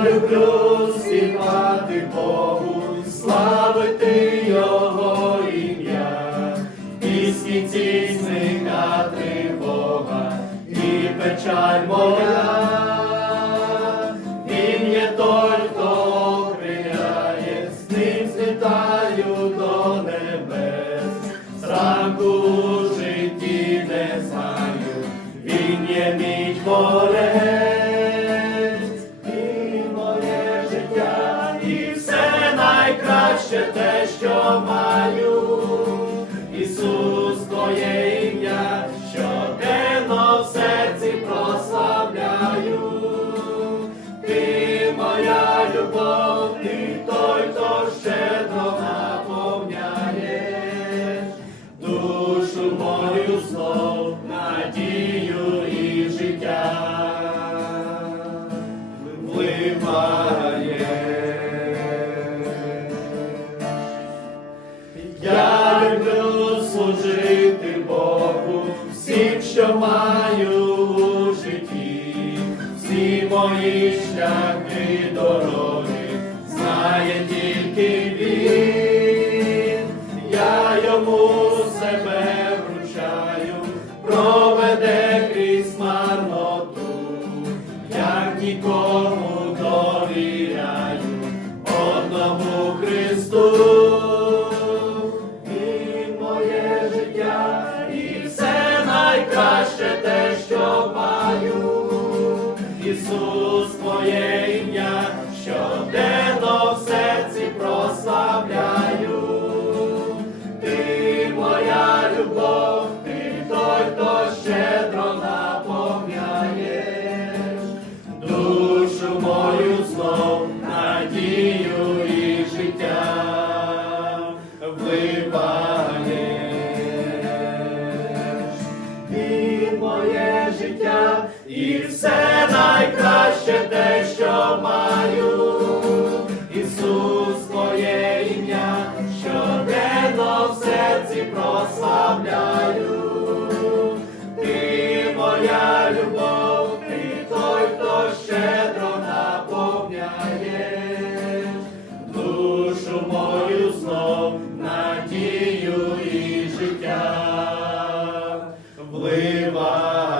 люблю співати Богу, славити Його ім'я, пісні ці зникати Бога і печаль моя. Він є той, хто охриляє, з ним злітаю до небес, зранку в не знаю, він є мій творець, найкраще те, що маю. Ісус, Твоє ім'я, щоденно в серці прославляю. Ти моя любов, що маю у житті, всі мої шляхи дороги знає тільки він. Ісус моє ім'я, щоденно в серці прославляю. Ти моя любов, ти той, хто щедро наповняєш душу мою знов, надію і життя життя і все найкраще те, що маю, Ісус твоє ім'я, щоденно в серці прославляю, ти моя любов, ти той, хто щедро наповняє, душу мою знов надію і життя. Вливай.